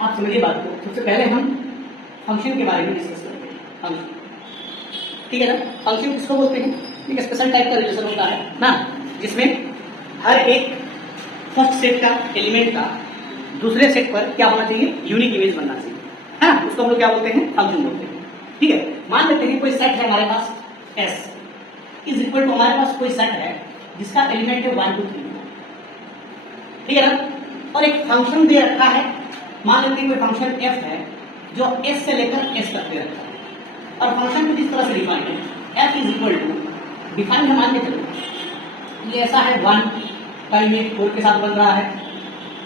आप समझिए बात को। सबसे पहले हम फंक्शन के बारे में डिस्कस करते हैं। फंक्शन, ठीक है ना। फंक्शन किसको बोलते हैं? एक स्पेशल टाइप का रिलेशन होता है ना, जिसमें हर एक फर्स्ट सेट का एलिमेंट का दूसरे सेट पर क्या होना चाहिए? यूनिक इमेज बनना चाहिए, है ना। उसको हम लोग क्या बोलते हैं? फंक्शन बोलते हैं, ठीक है। मान लेते हैं कोई सेट है हमारे पास S इज इक्वल टू, हमारे पास कोई सेट है जिसका एलिमेंट है 1 2 3, ठीक है ना। और एक फंक्शन दे रखा है, मान लेते हैं कोई फंक्शन f है जो s से लेकर s तक दे रखा है, और फंक्शन को जिस तरह से डिफाइन है f is equal to, define है मान के चलो ये ऐसा है 1 का इमेज 4 के साथ बन रहा है,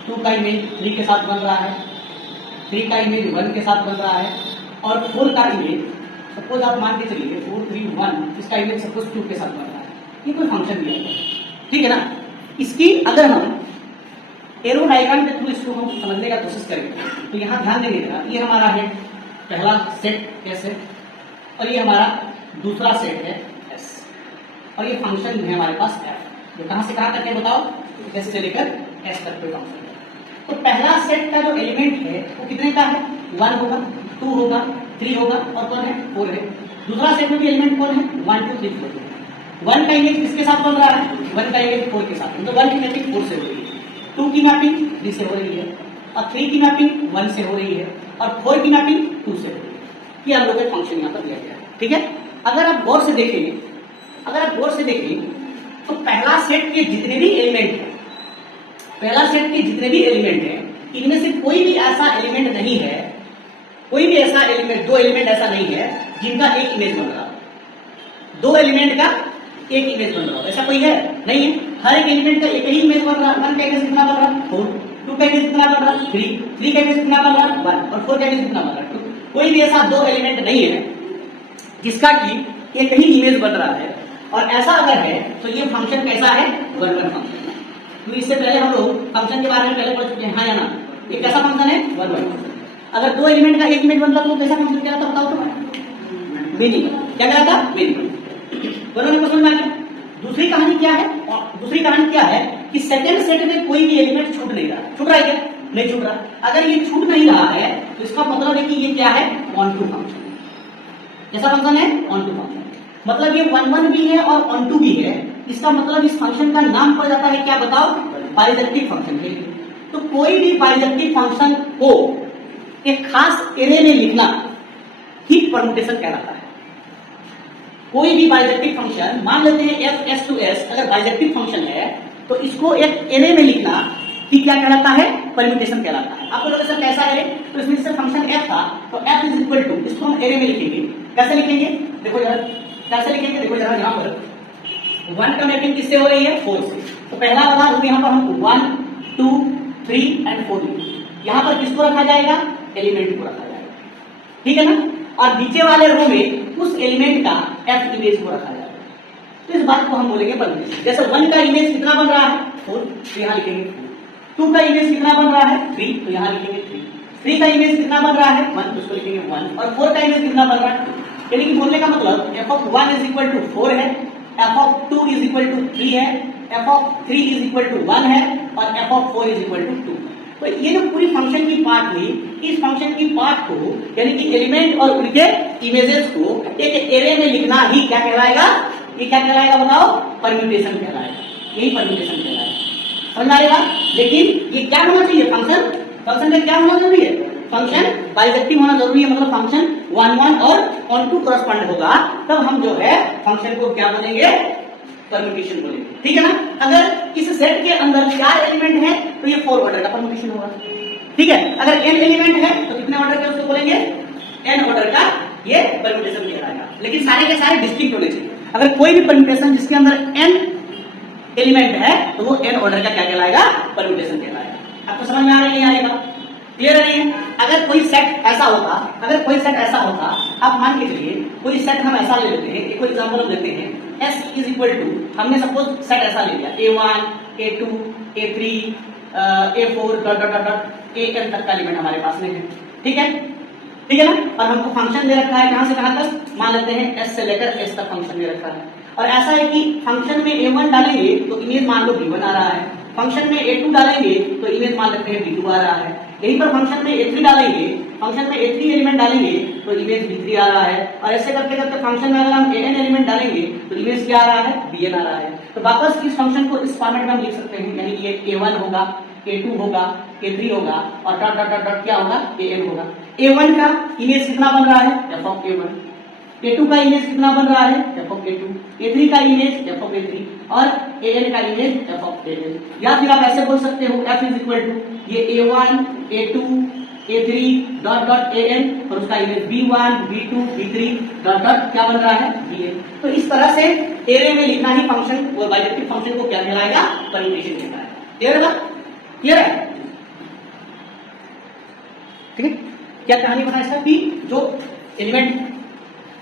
2 का इमेज 3 के साथ बन रहा है, 3 का इमेज 1 के साथ बन रहा है, और 4 का इमेज सपोज आप मान के चलिए 4 3 1, इसका इमेज सपोज 2 के साथ बन रहा है। ये कोई फंक्शन दिया है, ठीक है ना। इसकी अगर हम एरो डायग्राम के थ्रू इसको हम समझने का कोशिश करेंगे तो यहाँ ध्यान देंगे, ये हमारा है पहला सेट S है, और ये हमारा दूसरा सेट है S, और ये फंक्शन है हमारे पास f, जो कहां से कहां तक है बताओ? S से लेकर S तक कोई फंक्शन है। तो पहला सेट का जो एलिमेंट है वो कितने का है? 1 होगा, 2 होगा, 3 होगा, और कौन है? 4 है। दूसरा सेट में भी एलिमेंट कौन है? 1 2 3 4 है। 1 का इमेज किसके साथ बन रहा है? 1 का इमेज 4 के साथ, तो 1 की मैपिंग 4 से हो रही है, 2 की मैपिंग 3 से हो रही है, और 3 की मैपिंग 1 से हो रही है, और 4 की मैपिंग 2 से हो रही है। ये हम लोग का फंक्शन यहाँ पर दिया गया है, ठीक है। अगर आप गौर से देखें तो पहला सेट के जितने भी एलिमेंट हैं, इनमें से कोई भी ऐसा एलिमेंट नहीं है, कोई भी ऐसा एलिमेंट, 2 एलिमेंट ऐसा नहीं है जिनका एक इमेज बन रहा, 2 एलिमेंट का एक इमेज बन रहा हो, ऐसा कोई है? नहीं है। हर एक एलिमेंट का एक ही इमेज बन रहा है। 1 का इमेज कितना बन रहा है? 4, 2 का इमेज कितना बन रहा है? 3 का इमेज कितना बन रहा है? 1, और 4 का इमेज कितना बन रहा है? 2। कोई भी ऐसा 2 एलिमेंट नहीं है जिसका कि एक ही इमेज बन रहा है, और ऐसा अगर है तो ये फंक्शन कैसा है? 1 1 फंक्शन। तो इससे पहले हम लोग फंक्शन के बारे में पहले पढ़ चुके हैं, हाँ या ना? ये कैसा फंक्शन है? 1 1 फंक्शन। अगर 2 एलिमेंट का एक इमेज बनता तो कैसा फंक्शन क्या था बताओ तो? मीनिंग क्या कहता? मीनिंग। बराबर में समझ में आ गया। दूसरी कहानी क्या है कि सेकंड सेट में कोई भी एलिमेंट छूट नहीं रहा। छूट रहा है क्या? नहीं छूट रहा। अगर ये छूट नहीं रहा है तो इसका मतलब है कि ये क्या है? Onto function. कैसा फंक्शन है? Onto function. मतलब ये 1 1 भी है और ऑन टू भी है। इसका मतलब इस फंक्शन का नाम पड़ जाता है क्या बताओ? बाइजेक्टिव फंक्शन है। तो कोई भी बाइजेक्टिव फंक्शन को एक खास एरे में लिखना ही परम्यूटेशन कहलाता है। कोई भी बाइजेक्टिव फंक्शन, मान लेते हैं f s to s, अगर बाइजेक्टिव फंक्शन है तो इसको एक एरे में लिखना ही क्या कहलाता है? परम्यूटेशन कहलाता है। आपको लगा सर कैसा एरे? तो इसमें से फंक्शन f था तो f इज इक्वल टू, इसको हम एरे में लिखेंगे। कैसे लिखेंगे? देखो जरा कैसे लिखेंगे, देखो जरा यहाँ पर 1 का मैपिंग किससे हो रही है? 4 से। तो पहला वाला रूप यहाँ पर हम 1 2 3 एंड 4 लिखेंगे। यहाँ पर किसको रखा जाएगा? एलिमेंट को रखा जाएगा, ठीक है ना। और नीचे वाले रो में उस एलिमेंट का f इमेज को रखा जाएगा। तो इस बात को हम बोलेंगे परम्यूटेशन। जैसे 1 का इमेज कितना बन रहा है? 4, तो यहाँ लिखेंगे 4। 2 का इमेज कितना बन रहा है? 3, तो यहाँ लिखेंगे 3। 3 का इमेज कितना बन रहा है? 1, तो उसको लिखेंगे 1। और 4 का इमेज कितना बन रहा है? यानी कि बोलने का मतलब f(1) इज इक्वल टू 4 है, f(2) इज इक्वल टू 3 है, f(3) इज इक्वल टू 1 है, और f(4) इज इक्वल टू 2। तो ये जो पूरी फंक्शन की पार्ट हुई, इस फंक्शन की पार्ट को यानी कि एलिमेंट और उनके इमेजेस को एक एरे में लिखना ही क्या कहलाएगा? ये क्या कहलाएगा बताओ? परम्यूटेशन कहलाएगा। यही परम्यूटेशन कहलाएगा। समझ में आएगा? लेकिन ये क्या होना चाहिए? फंक्शन का क्या होना जरूरी है? फंक्शन बाइजेक्टिव होना जरूरी है। मतलब फंक्शन 1 1 और ऑन टू करस्पॉन्ड होगा, तब हम जो है फंक्शन को क्या बोलेंगे? परम्यूटेशन बोलेंगे, ठीक है ना। अगर इस सेट के अंदर 4 एलिमेंट है तो ये 4 ऑर्डर का परम्यूटेशन होगा, ठीक है। अगर n एलिमेंट है तो कितने ऑर्डर के उसको बोलेंगे? n ऑर्डर का ये परम्यूटेशन कहलाएगा। लेकिन सारे के सारे डिस्टिंक्ट होने चाहिए। अगर कोई भी परम्यूटेशन जिसके अंदर n एलिमेंट है तो वो n ऑर्डर का क्या कहलाएगा? परम्यूटेशन कहलाएगा। आपको समझ में आ रहा है नहीं आएगा? क्लियर है नहीं? अगर कोई सेट ऐसा होता, आप मान के चलिए कोई सेट हम ऐसा ले लेते हैं, एक एग्जांपल हम लेते हैं S इज इक्वल टू, हमने सपोज सेट ऐसा ले लिया A1 A2 A3 A4 dot dot dot AN तक का एलिमेंट हमारे पास में है, ठीक है ना। और हमको फंक्शन दे रखा है कहां से कहां तक? मान लेते हैं S से लेकर S तक फंक्शन दे रखा है। और ऐसा है कि फंक्शन में A1 डालेंगे तो इमेज मान लो B1 आ रहा है, फंक्शन में A2 डालेंगे तो इमेज मान लेते हैं B2 आ रहा है, यहीं पर फंक्शन में A3 डालेंगे, फंक्शन में A3 एलिमेंट डालेंगे तो इमेज B3 आ रहा है, और ऐसे करते करते फंक्शन में अगर हम AN एलिमेंट डालेंगे तो इमेज क्या आ रहा है, BN आ रहा है। तो वापस इस फंक्शन को इस फॉर्मेट में हम लिख सकते हैं, यानी कि ये A1 होगा, A2 होगा, A3 होगा और डॉट डॉट डॉट डॉट क्या होगा, AN होगा। A1 का इमेज कितना बन रहा है, f ऑफ A1, A2 का इमेज कितना बन रहा है, f ऑफ A2, A3 का इमेज f ऑफ A3 और AN का इमेज f ऑफ AN। या फिर आप ऐसे बोल सकते हो f इज इक्वल टू ये A1 A2 A3 dot dot AN और उसका image B1 B2 B3 dot dot क्या बन रहा है, BN। तो इस तरह से एरे में लिखना ही फंक्शन और बाइजेक्टिव फंक्शन को क्या कहलाएगा, परम्यूटेशन कहलाएगा। क्लियर है, क्लियर है, ठीक है। क्या कहानी बना इसका कि जो एलिमेंट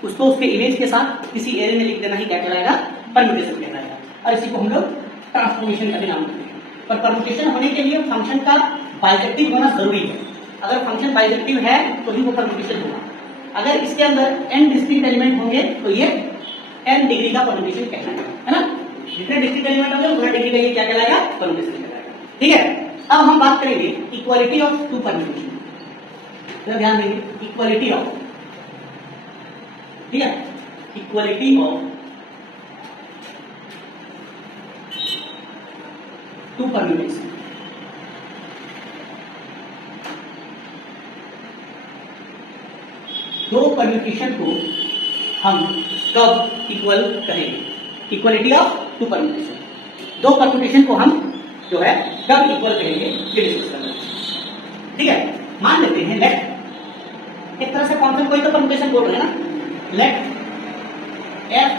उसको उसके इमेज के साथ किसी एरे में लिख देना ही क्या कहलाएगा, परम्यूटेशन कहलाएगा। और इसी को हम लोग ट्रांसफॉर्मेशन का भी नाम देते हैं। पर परम्यूटेशन होने के लिए फंक्शन का बाइजेक्टिव होना जरूरी है। अगर फंक्शन बाइजेक्टिव है तो ही वो परम्यूटेशन होगा। अगर इसके अंदर n डिस्क्रीट एलिमेंट होंगे तो ये n डिग्री का परम्यूटेशन कहलाएगा, है ना। जितने डिस्क्रीट एलिमेंट होंगे उतना डिग्री का ये क्या कहलाएगा, परम्यूटेशन कहलाएगा। ठीक है, अब हम बात करेंगे इक्वालिटी ऑफ टू परम्यूटेशन। तो ध्यान देंगे इक्वालिटी ऑफ, ठीक है, इक्वालिटी ऑफ टू परम्यूटेशन। दो परम्यूटेशन को हम कब इक्वल करेंगे, इक्वालिटी ऑफ टू परम्यूटेशन। दो परम्यूटेशन को हम जो है कब इक्वल करेंगे ये डिस्कस करना है। ठीक है, मान लेते हैं लेट, एक तरह से कौन कोई तो परम्यूटेशन बोल रहे हैं ना, let f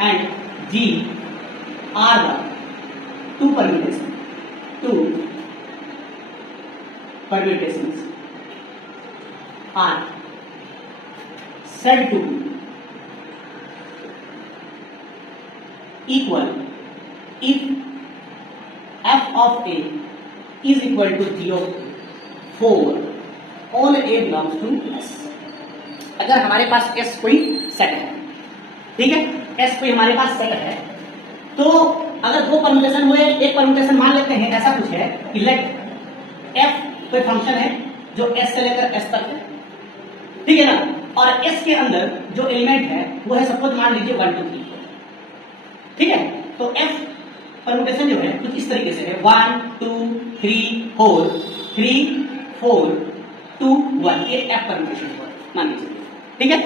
and g are the two permutations are said to equal if f of a is equal to g of a for all a belongs to s। अगर हमारे पास S कोई सेट है, ठीक है, S कोई हमारे पास set है, तो अगर दो परम्यूटेशन हुए, एक परम्यूटेशन मान लेते हैं ऐसा कुछ है कि लेट f कोई फंक्शन है जो S से लेकर S तक है, ठीक है ना, और S के अंदर जो एलिमेंट है वो है सपोज मान लीजिए 1 2 3 4, ठीक है। तो f परम्यूटेशन जो है कुछ इस तरीके से है 1 2 3 4 3 4 2 1, ये f परम्यूटेशन हुआ मान लीजिए, ठीक है।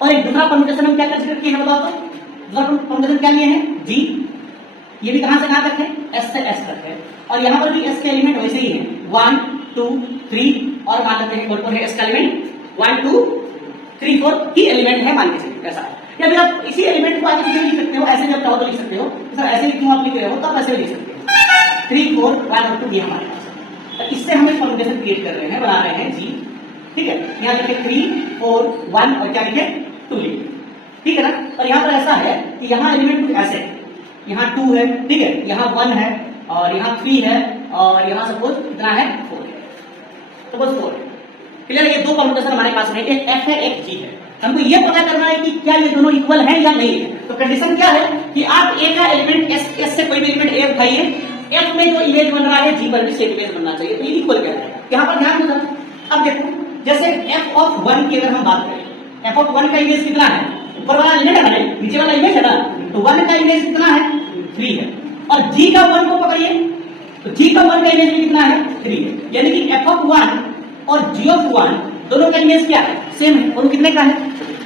और एक दूसरा परम्यूटेशन हम क्या कंसीडर किए हैं बताओ तो, दूसरा परम्यूटेशन क्या लिए हैं, G, ये भी कहां से कहां तक है, S से S तक है, और यहां पर भी S के एलिमेंट वैसे ही है 1 2 3 और मान लेते हैं कौन है S का एलिमेंट 1 2 3 4 ही एलिमेंट है मान के चलिए, ऐसा है। या फिर आप इसी एलिमेंट को आगे पीछे लिख सकते हो, ऐसे जब चाहो तो लिख सकते हो, सर ऐसे क्यों आप लिख रहे हो, तब ऐसे लिख सकते हो 3 4 1 और 2 ये हमारे पास है। तो इससे हम एक परम्यूटेशन क्रिएट कर रहे हैं, बना रहे हैं G, ठीक है। यहाँ लिखे 3 4 1 और क्या लिखे 2 लिखे, ठीक है ना। और यहाँ पर ऐसा है कि यहाँ एलिमेंट कुछ ऐसे, यहाँ 2 है, ठीक है, यहाँ 1 है और यहाँ 3 है और यहाँ सपोज कितना है 4 है, सपोज 4 है, क्लियर। ये दो परम्यूटेशन हमारे पास है, एक f है एक g है। हमको ये पता करना है कि क्या ये दोनों इक्वल है या नहीं है। तो कंडीशन क्या है कि आप a का एलिमेंट s से कोई भी एलिमेंट a उठाइए, f में जो इमेज बन रहा है g पर भी सेम इमेज बनना चाहिए, तो ये इक्वल कहलाएगा। यहाँ पर ध्यान दो, अब देखो जैसे f ऑफ 1 की अगर हम बात करें, f ऑफ 1 का इमेज कितना है, ऊपर वाला एलिमेंट है ना, नीचे वाला इमेज है ना, तो 1 का इमेज कितना है 3 है, और g का 1 को पकड़िए तो g का 1 का इमेज भी कितना है 3 है, यानी कि f ऑफ 1 और g ऑफ 1 दोनों का इमेज क्या है, सेम है, और वो कितने का है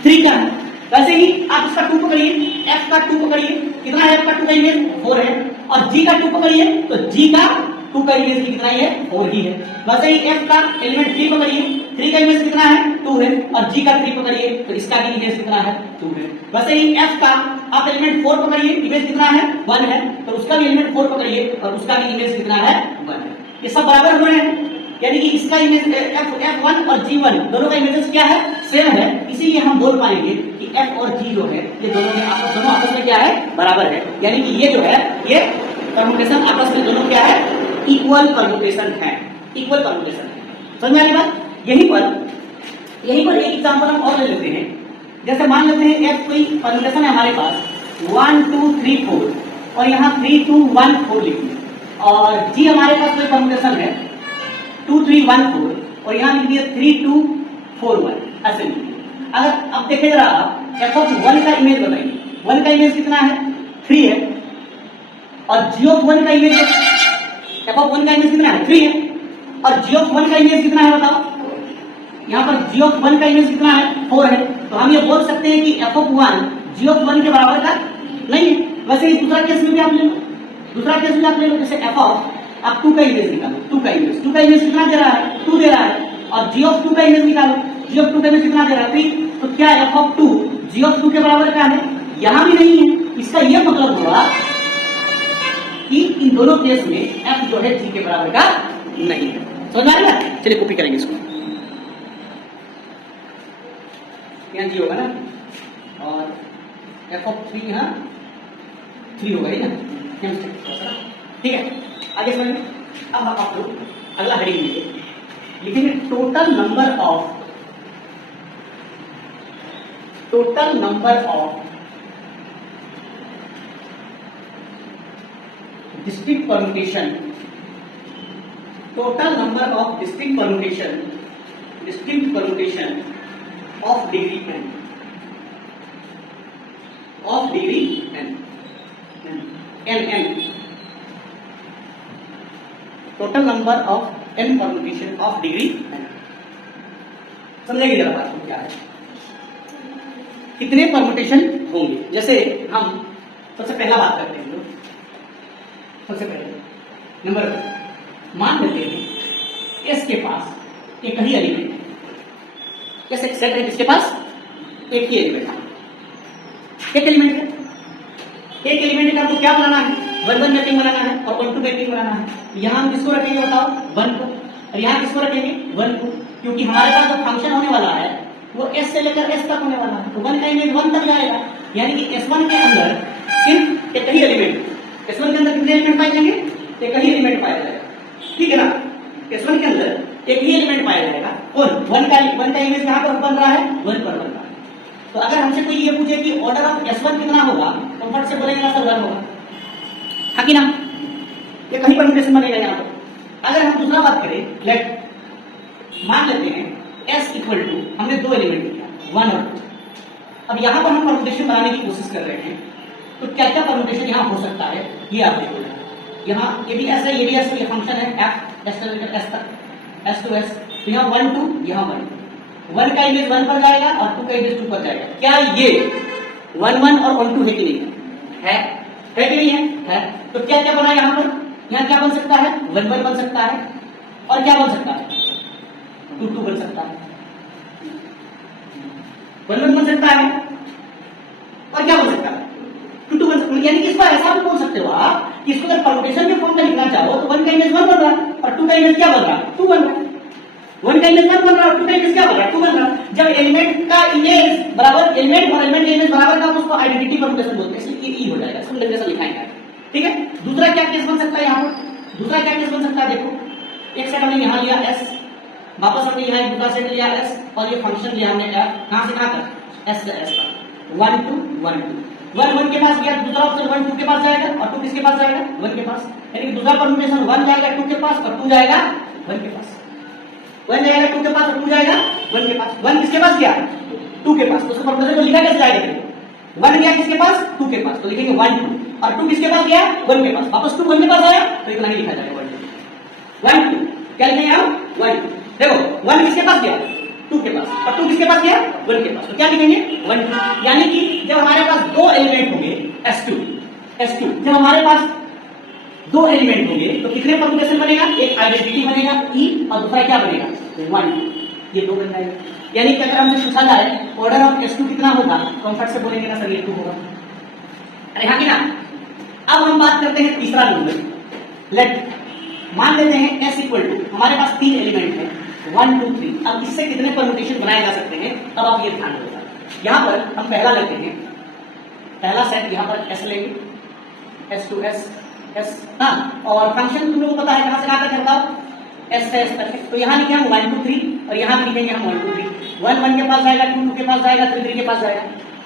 3 का है। वैसे ही आप इसका 2 पकड़िए, f का 2 पकड़िए, कितना है f का 2 का इमेज 4 है, और g का 2 पकड़िए तो g का 2 का इमेज कितना ही है 4 ही है। वैसे ही f का एलिमेंट 3 पकड़िए, 3 का इमेज कितना है 2 है, और g का 3 पकड़िए तो इसका भी इमेज कितना है 2 है। वैसे ही f का आप एलिमेंट 4 पकड़िए, इमेज कितना है 1 है, तो उसका भी एलिमेंट 4 पकड़िए और उसका भी इमेज कितना है 1 है। ये सब बराबर हुए हैं, यानी कि इसका इमेज f1 और g1 दोनों का इमेजेस क्या है सेम है, इसीलिए हम बोल पाएंगे कि f और g जो है ये दोनों आपस में क्या है बराबर है, यानी कि ये जो है ये परम्यूटेशन आपस में दोनों क्या है इक्वल परम्यूटेशन है, इक्वल परम्यूटेशन है। समझ में आ रही बात। यहीं पर एक एग्जांपल हम और ले लेते हैं, जैसे मान लेते हैं f कोई परम्यूटेशन है हमारे पास 1 2 3 4 और यहाँ 3 2 1 4 लिखिए, और g हमारे पास कोई परम्यूटेशन है 2 3 1 4 और यहाँ लिख दिया 3 2 4 1 ऐसे लिख दिया। अगर अब देखे जरा आप एफ ऑफ 1 का इमेज बताइए, 1 का इमेज कितना है 3 है और जी ऑफ 1 का इमेज एफ ऑफ 1 का इमेज कितना है 3 है और जी ऑफ 1 का इमेज कितना है बताओ, यहाँ पर जी ऑफ 1 का इमेज कितना है 4 है। तो हम ये बोल सकते हैं कि एफ ऑफ 1 जी ऑफ 1 के बराबर का नहीं है। वैसे ही दूसरा केस में भी आप ले लो, दूसरा केस में आप ले लो, जैसे एफ ऑफ आप 2 का इमेज निकालो, 2 का इमेज कितना दे रहा है 2 दे रहा है और जी ऑफ 2 का इमेज निकालो, जी ऑफ 2 का इमेज कितना दे रहा है 3। तो क्या एफ ऑफ 2 जी ऑफ 2 के बराबर का है, यहां भी नहीं है। इसका यह मतलब हुआ कि इन दोनों केस में एफ जो है जी के बराबर का नहीं है। समझ में आ रहा है? चलिए कॉपी करेंगे इसको, यहाँ जी होगा ना और एफ ऑफ 3 यहाँ 3 होगा ही ना, ठीक है। आगे समझ में। अब आप लोग अगला हेडिंग लीजिए, लिखेंगे total number of distinct permutation, total number of distinct permutation of degree n, total number of n permutation of degree n। समझेंगे जरा बात क्या है, कितने परमुटेशन होंगे। जैसे हम सबसे पहला बात करते हैं, सबसे पहले नंबर मान लेते हैं एस के पास एक ही एलिमेंट है, जैसे एक सेट है जिसके पास एक ही एलिमेंट है, एक एलिमेंट है, एक एलिमेंट का तो क्या बनाना है 1 1 मैपिंग बनाना है और 1 2 मैपिंग बनाना है। यहां हम किसको रखेंगे बताओ 1 को, और यहां किसको रखेंगे 1 को, क्योंकि हमारे पास जो फंक्शन होने वाला है वो एस से लेकर एस तक होने वाला है, तो 1 का इमेज 1 तक जाएगा। यानी कि S1 के अंदर सिर्फ एक ही एलिमेंट, S1 के अंदर कितने एलिमेंट पाए जाएंगे, एक ही एलिमेंट पाया जाएगा, ठीक है ना। S1 के अंदर एक ही एलिमेंट पाया जाएगा और 1 का इमेज कहां पर बन रहा है 1 पर बन रहा है। तो अगर हमसे कोई ये पूछे कि ऑर्डर ऑफ S1 कितना होगा, तो फट से बोलेंगे ना सर 1 होगा, हाँ कि ना, ये कहीं परमुटेशन बनेगा यहाँ पर। अगर हम दूसरा बात करें, लेट मान लेते हैं S इक्वल टू हमने 2 एलिमेंट लिया 1 और 2। अब यहाँ पर हम परमुटेशन बनाने की कोशिश कर रहे हैं, तो क्या क्या परमुटेशन यहाँ हो सकता है ये आप देखो। यहाँ ये भी S है, ये भी S, ये फंक्शन है f S से लेकर S तक, S to S। तो यहाँ 1 2, यहाँ 1 का इमेज 1 पर जाएगा और 2 का इमेज 2 पर जाएगा। क्या ये 1 1 और 1 2 है कि नहीं है कि नहीं है? तो क्या क्या बना यहाँ पर, यहाँ क्या बन सकता है 1 1 बन सकता है और क्या बन सकता है 2 2 बन सकता है, 1 1 बन सकता है और क्या बन सकता है 2 2 बन सकता है। यानी कि इसको ऐसा भी बोल सकते हो आप कि इसको अगर परमुटेशन के फॉर्म में लिखना चाहो तो 1 का इमेज 1 बन रहा है और 2 का इमेज क्या बन रहा है 2 बन रहा है। 1 का इमेज 1 बन रहा है और 2 का इमेज क्या बन रहा है 2 बन रहा है। जब एलिमेंट का इमेज बराबर एलिमेंट और एलिमेंट का इमेज बराबर का, तो उसको आइडेंटिटी परमुटेशन बोलते हैं, इसलिए ई हो जाएगा, इसको जैसा लिखाएंगे, ठीक है। दूसरा क्या केस बन सकता है यहाँ पर, दूसरा क्या केस बन सकता है, देखो एक सेट हमने यहाँ लिया S, वापस हमने यहाँ एक दूसरा सेट लिया S और ये फंक्शन लिया हमने f, कहां से कहां तक S से S तक, 1 2 1 2, 1 1 के पास गया, दूसरा ऑप्शन 1 2 के पास जाएगा और 2 किसके पास जाएगा 1 के पास। यानी कि दूसरा परमुटेशन 1 जाएगा 2 के पास और 2 जाएगा 1 के पास, 1 जाएगा 2 के पास और 2 जाएगा 1 के पास। 1 किसके पास गया 2 के पास, तो उसका परमुटेशन को लिखा कैसे जाएगा, 1 गया किसके पास 2 के पास, तो लिखेंगे 1 2 और 2 किसके पास गया 1 के पास, वापस 2 1 के पास आया तो इतना ही लिखा जाएगा 1 2। क्या लिखेंगे हम 1 2। देखो 1 किसके पास गया 2 के पास और 2 किसके पास गया 1 के पास, तो क्या लिखेंगे 1 2। यानी कि जब हमारे पास 2 एलिमेंट होंगे S2 जब हमारे पास 2 एलिमेंट होंगे तो कितने परमुटेशन बनेगा, एक आइडेंटिटी बनेगा E और दूसरा क्या बनेगा 1, ये 2 बन जाएगा। यानी कि अगर हमसे पूछा जाए ऑर्डर ऑफ S2 कितना होगा, तो हम फट से बोलेंगे ना सर ये 2 होगा, अरे हाँ कि ना। अब हम बात करते हैं तीसरा नंबर, लेट मान लेते हैं S इक्वल टू हमारे पास 3 एलिमेंट है 1 2 3। अब इससे कितने परमुटेशन बनाए जा सकते हैं, तब आप ये ध्यान रखना। यहां पर हम पहला लेते हैं, पहला सेट यहां पर S लेंगे, S to S हाँ, और फंक्शन तुम लोग को पता है कहां से कहां तक करता हो S से S तक। तो यहां लिखे हम 1 2 3 और यहां लिखेंगे हम 1 2 3, 1 1 के पास जाएगा, 2 2 के पास जाएगा, 3 3 के पास जाएगा।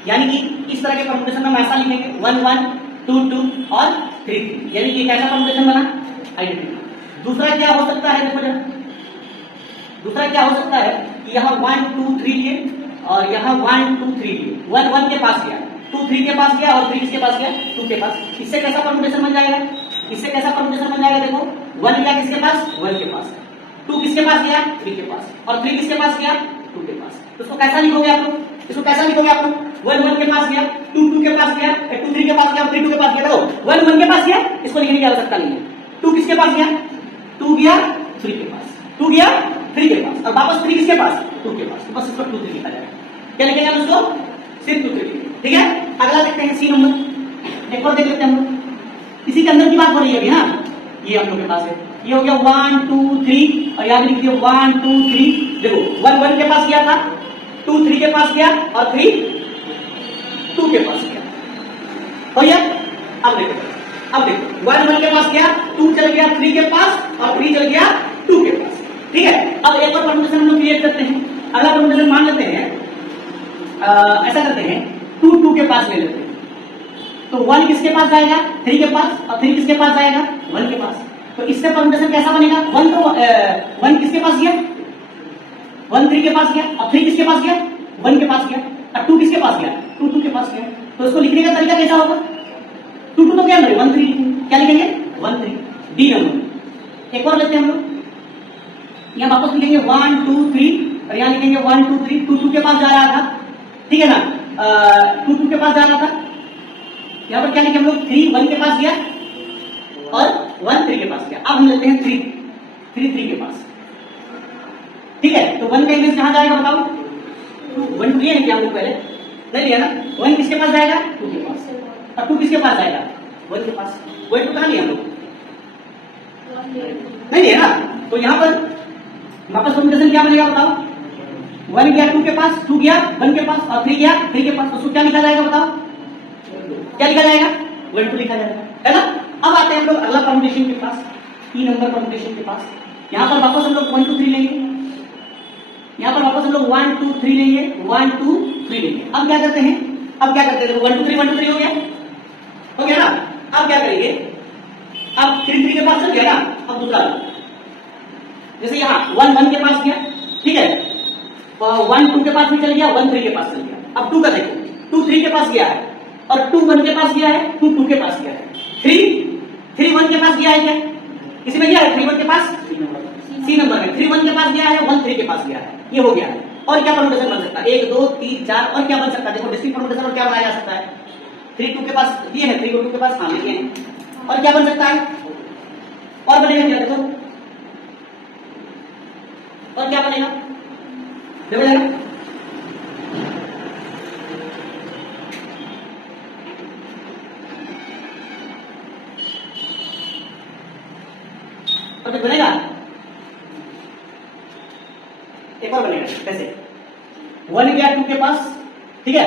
यानी कि इस तरह के परमुटेशन में हम ऐसा लिखेंगे 1 1 2 2 और 3 3। यानी कि कैसा परमुटेशन बना आइडेंटिटी। दूसरा क्या हो सकता है, देखो जरा दूसरा क्या हो सकता है कि यहाँ 1 2 3 लिए और यहाँ 1 2 3 लिए, 1 1 के पास गया, 2 3 के पास गया और 3 किसके पास गया, 2 के पास। इससे कैसा परमुटेशन बन जाएगा, इससे कैसा परमुटेशन बन जाएगा, देखो 1 गया किसके पास, 1 के पास, 2 किसके पास गया, 3 के पास, और 3 किसके पास गया, 2 के पास। तो इसको कैसा लिखोगे आप लोग, इसको कैसा लिखोगे आप लोग, 1 1 के पास गया, 2 2 के पास गया, 2 3 के पास गया, 3 2 के पास गया, देखो 1 1 के पास गया, इसको लिखने की आवश्यकता नहीं है। 2 किसके पास गया, 2 गया 3 के पास, 2 गया 3 के पास, और वापस 3 किसके पास, 2 के पास, तो बस इसको 2 3 लिखा जाएगा। क्या लिखेगा उसको, सिर्फ 2 3, ठीक है। अगला देखते हैं सी नंबर, एक और देख लेते हैं हम लोग, इसी के अंदर की बात हो रही है अभी ना, ये हम लोग के पास है, ये हो गया 1 2 3 और यहाँ लिख दिया 1 2 3, देखो 1 1 के पास गया था, 2 3 के पास गया और 3 2 के पास गया, भैया अब देखो 1 1 के पास गया, 2 चल गया 3 के पास और 3 चल गया 2 के पास, ठीक है। अब एक और परमुटेशन हम लोग क्रिएट करते हैं, अगला परमुटेशन मान लेते हैं, ऐसा करते हैं 2 2 के पास ले लेते हैं, तो 1 किसके पास जाएगा, 3 के पास, और 3 किसके पास जाएगा, 1 के पास। तो इससे परमुटेशन कैसा बनेगा, 1 तो 1 किसके पास गया, 1 3 के पास गया, और 3 किसके पास गया, 1 के पास गया, और 2 किसके पास गया, 2 2 के पास गया। तो इसको लिखने का तरीका कैसा होगा, 2 2 तो क्या 1 3, क्या लिखेंगे 1 3, डी नंबर। एक और लेते हैं हम लोग, यहाँ वापस लिखेंगे 1 2 3 और यहाँ लिखेंगे 1 2 3, 2 2 के पास जा रहा था, ठीक है ना, 2 2 के पास जा रहा था, यहाँ पर क्या लिखे हम लोग 3 1 के पास गया और 1 3 के पास गया। अब हम लेते हैं 3 3 के पास, ठीक है। तो 1 का इमेज कहां जाएगा बताओ, 1 2 ये क्या हम लोग पहले ले लिया ना, 1 किसके पास जाएगा, 2 के पास, और 2 किसके पास जाएगा, 1 के पास। 1 2 कहां लिया हम लोग, नहीं लिया ना, तो यहाँ पर वापस परमुटेशन क्या बनेगा बताओ, 1 गया 2 के पास, 2 गया 1 के पास और 3 गया 3 के पास, उसको क्या लिखा जाएगा बताओ, क्या लिखा जाएगा, 1 2 लिखा जाएगा, है ना। अब आते हैं हम लोग अगला परमुटेशन के पास, 3 नंबर परमुटेशन के पास। यहाँ पर वापस हम लोग 1 2 3 लेंगे, यहाँ पर वापस हम लोग 1 2 3 लेंगे, 1 2 3 लेंगे। अब क्या करते हैं, अब क्या करते हैं, 1 2 3 1 2 3 हो गया ना। अब क्या करेंगे, अब 3 3 के पास चल गया ना, अब दूसरा जैसे यहाँ 1 1 के पास गया, ठीक है, 1 2 के पास भी चल गया, 1 3 के पास चल गया। अब 2 का देखो, 2 3 के पास गया है और 2 1 के पास गया है, 2 2 के पास गया है, 3 1 के पास गया है, क्या इसी में गया है 3 1 के पास, सी नंबर में 3 1 के पास गया है, 1 3 के पास गया है, ये हो गया है। और क्या परमुटेशन बन सकता है, 1 2 3 4 और क्या बन सकता है, देखो डिस्क्रीट परमुटेशन और क्या बनाया जा सकता है, 3 2 के पास दिए हैं, 3 को 2 के पास लिखे हैं, और क्या बन सकता है, और बनेगा क्या, देखो और क्या बनेगा, देखो जरा तो बनेगा, एक और बनेगा कैसे, 1 गया 2 के पास, ठीक है,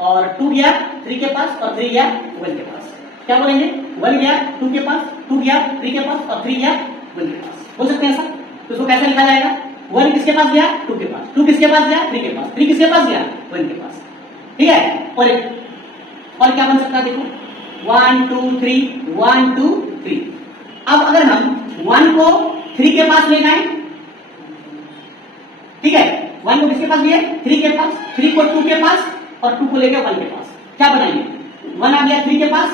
और 2 गया 3 के पास और 3 गया 1 के पास, क्या बोलेंगे, 1 गया 2 के पास, 2 गया 3 के पास और 3 गया 1 के पास, बोल सकते हैं ऐसा। तो इसको कैसे लिखा जाएगा, 1 किसके पास गया, 2 के पास, 2 किसके पास गया, 3 के पास, 3 किसके पास गया, 1 के पास, ठीक है। और क्या बन सकता है, देखो 1 2 3 1 2 3। अब अगर हम 1 को 3 के पास ले जाएं, ठीक है, 1 को किसके पास लिए, 3 के पास, 3 को 2 के पास और 2 को लेके 1 के पास, क्या बनाएंगे, 1 आ गया 3 के पास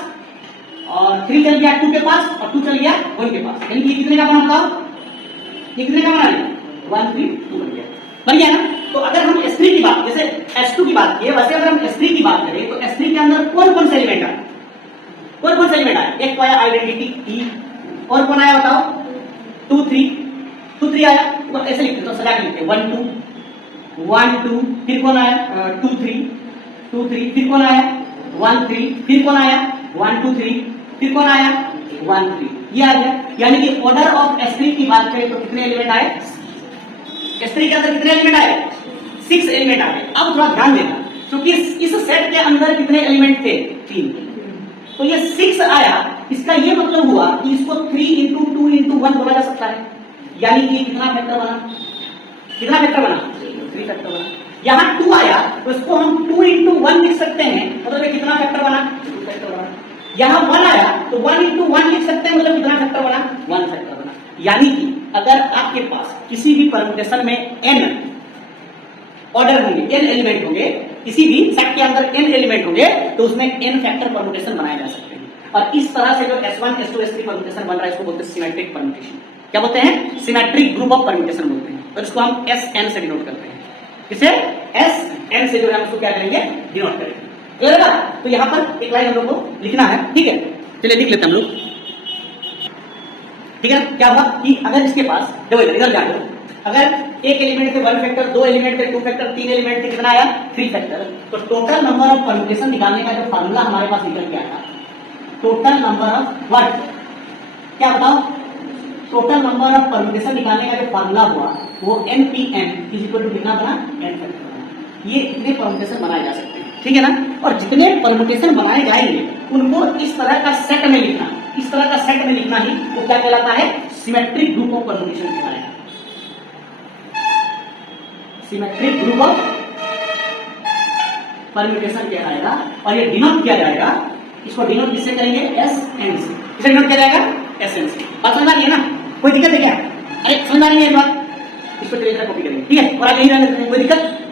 और 3 चल गया 2 के पास और 2 चल गया 1 के पास, यानी कि कितने का बना बताओ, ये कितने का बना, 1 3 2 बन गया ना। तो अगर हम S3 की बात, जैसे S2 की बात की, वैसे अगर हम S3 की बात करें तो S3 के अंदर कौन कौन से एलिमेंट आए, कौन कौन से एलिमेंट आए, एक तो आया आइडेंटिटी E, और कौन आया बताओ, 2 3 आया, वो ऐसे लिखते तो सजा के लिखते 1 2, फिर कौन आया 2 3, फिर कौन आया 1 3, फिर कौन आया 1 2 3, फिर कौन आया 1 3, ये आ गया। यानी कि ऑर्डर ऑफ S3 की बात करें तो कितने एलिमेंट आए, S3 के अंदर कितने एलिमेंट आए, 6 एलिमेंट आ गए। अब थोड़ा ध्यान देना, क्योंकि इस सेट के अंदर कितने एलिमेंट थे, 3, तो ये 6 आया, इसका ये मतलब हुआ कि इसको 3 इंटू 2 इंटू 1 बोला जा सकता है, यानी कि कितना फैक्टर बना, 3 फैक्टर बना। यहाँ 2 आया तो इसको हम 2 इंटू 1 लिख सकते हैं, मतलब ये कितना फैक्टर बना, 2 फैक्टर बना। यहाँ 1 आया तो 1 इंटू 1 लिख सकते हैं, मतलब कितना फैक्टर बना, 1 फैक्टर बना। यानी कि अगर आपके पास किसी भी परम्यूटेशन में n ऑर्डर होंगे, n एलिमेंट होंगे, किसी भी सेट के अंदर n एलिमेंट होंगे, तो उसमें n फैक्टर परम्यूटेशन बनाए जा सकते हैं। और इस तरह से जो S1 S2 S3 परम्यूटेशन बन रहा है, इसको बोलते हैं सिमेट्रिक परम्यूटेशन। क्या बोलते हैं? सिमेट्रिक ग्रुप ऑफ परम्यूटेशन बोलते हैं। और इसको हम Sn से डिनोट करते हैं। किसे? Sn से जो है उसको क्या करेंगे? डिनोट करेंगे। क्लियर है? तो यहां पर एक लाइन हम लोग को लिखना है, ठीक है? चलिए लिख लेते हैं हम लोग, ठीक है? क्या हुआ कि अगर इसके पास देखो इधर ध्यान दो, अगर एक एलिमेंट के 1 फैक्टर, 2 एलिमेंट के 2 फैक्टर, 3 एलिमेंट के कितना आया? 3 फैक्टर। तो टोटल नंबर ऑफ परम्यूटेशन निकालने का जो फार्मूला हमारे पास निकल के आया, टोटल नंबर ऑफ व्हाट? क्या बताओ? टोटल नंबर ऑफ परम्यूटेशन निकालने का जो फार्मूला हुआ वो NPN इज इक्वल टू कितना बना? n फैक्टर बना। ये इतने परम्यूटेशन बनाए जा सकते हैं, ठीक है ना? और जितने परम्यूटेशन बनाए जाएंगे उनको इस तरह का सेट में लिखना, इस तरह का सेट में लिखना ही वो क्या कहलाता है? सिमेट्रिक ग्रुप ऑफ परम्यूटेशन कहलाएगा। सिमेट्रिक ग्रुप ऑफ परम्यूटेशन कहलाएगा। और ये डिनोट किया जाएगा, इसको डिनोट किससे करेंगे? Sn से। किससे डिनोट किया जाएगा? Sn से। बात समझ आ रही है ना? कोई दिक्कत है क्या? अरे समझ आ रही है बात? इसको चलिए कॉपी करेंगे, ठीक है? और आगे ही रहने देते हैं, कोई दिक्कत?